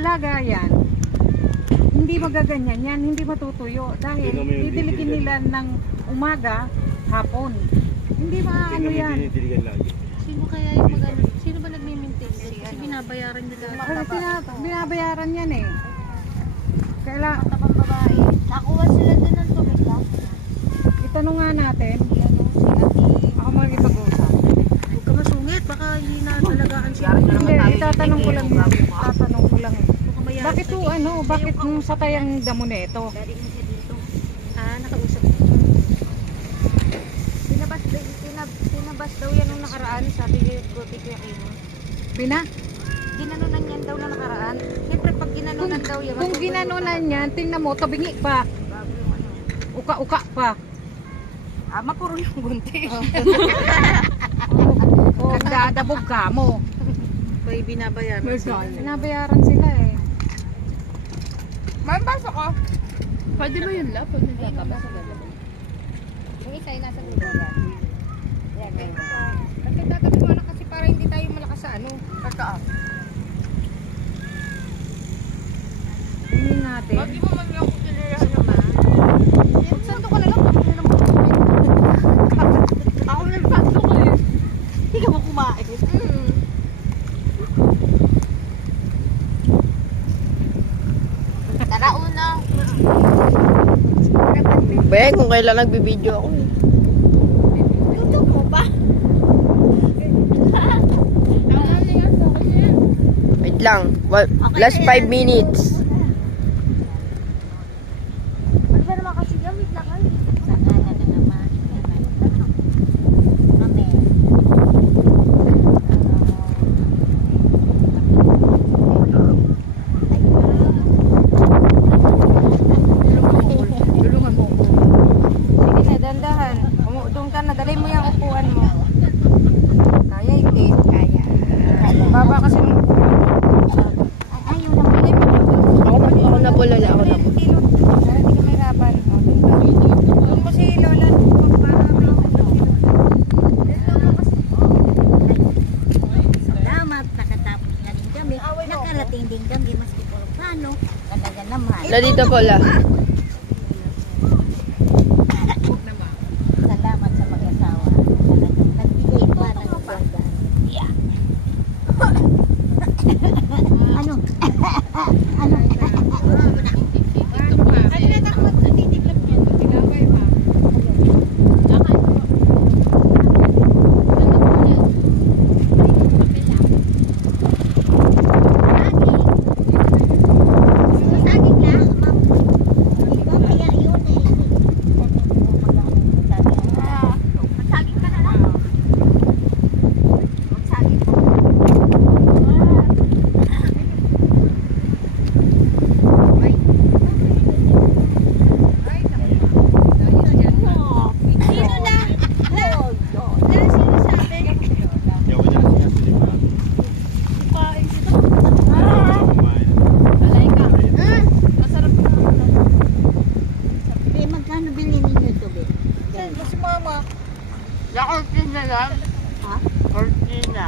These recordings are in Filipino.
alaga yan, hindi magaganyan yan, hindi matutuyo. Dahil didiligin nila ng umaga, hapon. Hindi maano yan. Sino kaya yung mag-ano? Sino ba nagmi-maintain? Kasi binabayaran nila. Kasi binabayaran yan eh. Kailangan, Tapang babae. Nakuha sila din ng tubig lang. itanong nga natin, ako mag-ipag-usap. Huwag ka masungit. Baka hindi na talagaan siya. Hindi, itatanong ko lang yan. Itatanong ko lang. Bakit Bakit po ano, bakit nung satay ang damo nito? Nakausap. Pinabas daw yan nung nakaraan. Sabi ko, Kuya Kino. Ginanunan yan daw na nakaraan. Siyempre pag ginanunan daw yan. Kung ginanunan yan, tingnan mo, tabingi pa. Bago yung ano. Uka-uka pa. Mapuro yung gunti. O, dadabog ka mo. May binabayaran. Binabayaran sila eh. Mabasa ko. Pwede ba yun la? Pwede nagkakabasa gano'n? Yung isa ay nasa dulo yan. Kasi tatabi mo na kasi para hindi tayo malakas sa ano. Kakaap. Tingin natin. Pag mo man yung kinirahan naman. Sando ka na lang. Ako nagpasok ko eh. Hindi ka mo kumain. Tara una. Be, kung kailan nagbibideo ako eh. YouTube mo ba? Wait lang. Last 5 minutes. Ano ba naman kasi gamit lang ay? Sana na naman. Mami. Tulungan mo. Sige na, dandahan. Doon ka na, dalay mo yung upuan mo. Kaya hindi. Kaya. Baba kasi ng upuan. Ayaw na, dalay mo. Ako na po lala. Ako na po. Tilot. Para hindi ka mahirapan. O, doon ka. Doon mo si Lola. Para may Salamat, nakatapos na din kami. Nakarating din kami, maski puro paano. Talaga naman. La dito po la. Salamat sa mag-asawa. Talagang nagbigay pa ng ganda. Yeah. Ano? Ano? Ano na takot? Natitiklap niya. Tinaway pa. Saging lang, ma'am. Iba kaya yun eh. Magsaging ka na lang. Magsaging. Sino na? Sino sa atin? Masarap na. Eh, magkano bilhin ninyo ito, be? Si Mama. La cortina lang. Ha? Cortina.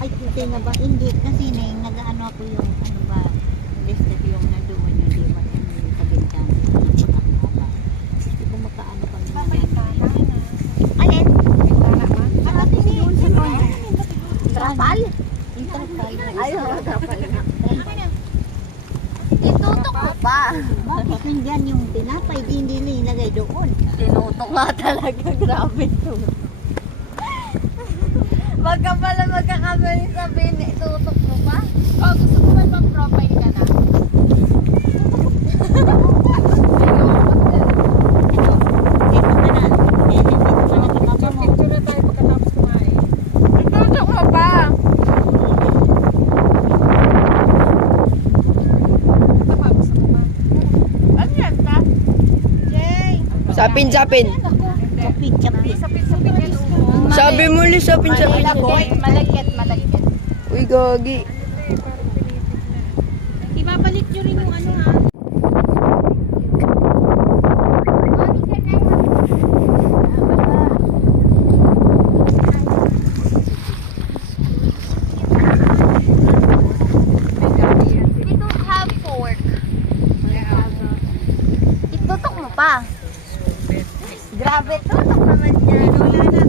Ay, kunti na ba? Hindi, kasi nag-ano ako yung, ano ba, listed yung nandoon yung di ba yung sa bintana. Napakakaba. Gusto ko makaano pa naman. Alin? Parating yun sa mga. Trapal? Yung trapal. Ayaw, trapal na. Itutok mo pa. Bakit nandyan yung tinapay? Di hindi nilagay doon. Tinutok nga talaga. Grabe to. Wag ka pala magkakamali sabihin, itutok mo pa. Oh, gusto mo ba mag-profile ka na? Dito ka na. Dito ka na kinapa mo. Picture na tayo pagkatapos kumain. Itutok mo pa. Ano yan ta? Jay! Sapin. Chapit, chapit. Sapit-sapit yan. Sabi mo li sapin. Malagkit. Uy, gagi. Ibabalik nyo rin yung ano ha. Dito, pa. Grabe, tutok naman yan. Wala na.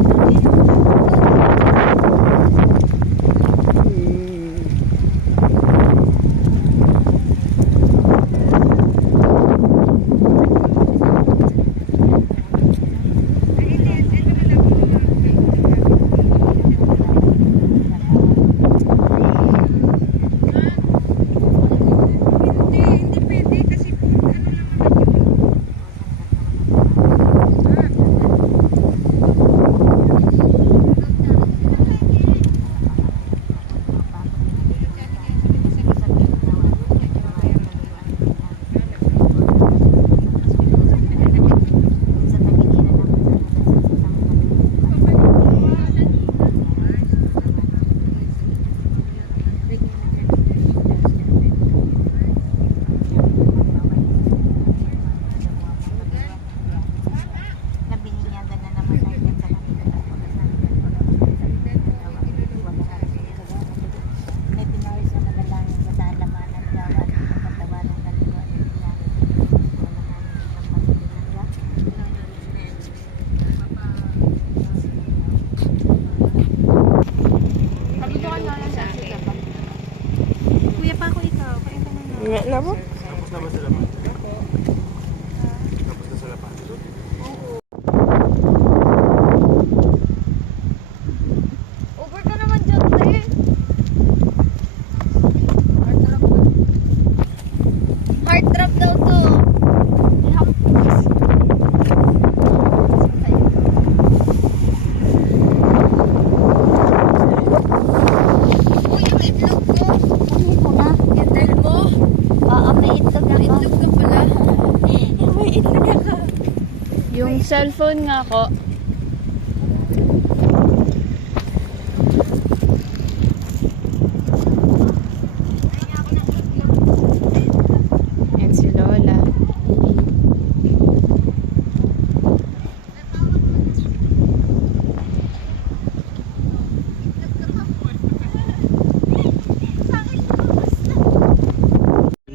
Kuya pa ako ikaw. Kaya ka na. Nga na po. Tapos na ba sila pa? Tapos na sila pa? Over ka naman dyan, te. Heart drop daw to. Uy, yung itlog ko. Ano ko na? Itlog mo? Oo, may itlog na ako. Itlog ka pala. May itlog ako. Yung cellphone nga ko. Yan si Lola.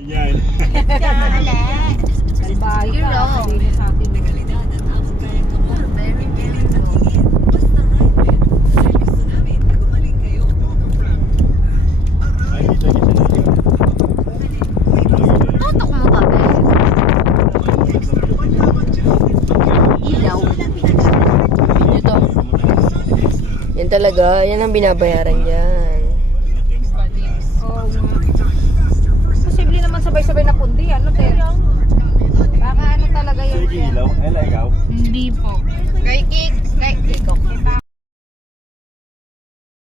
Yan. Salbahe ka. Sarili sa atin. Ay, dito, dito. Tutok mo ba, be? Ilaw. Ito. Yan talaga. Yan ang binabayaran dyan. Oo nga. Posible naman sabay-sabay na pundi. Ano, te? Baka ano talaga yun. Sige, ilaw. Ela, ikaw. Hindi po. Kay Kik. Kay Kik.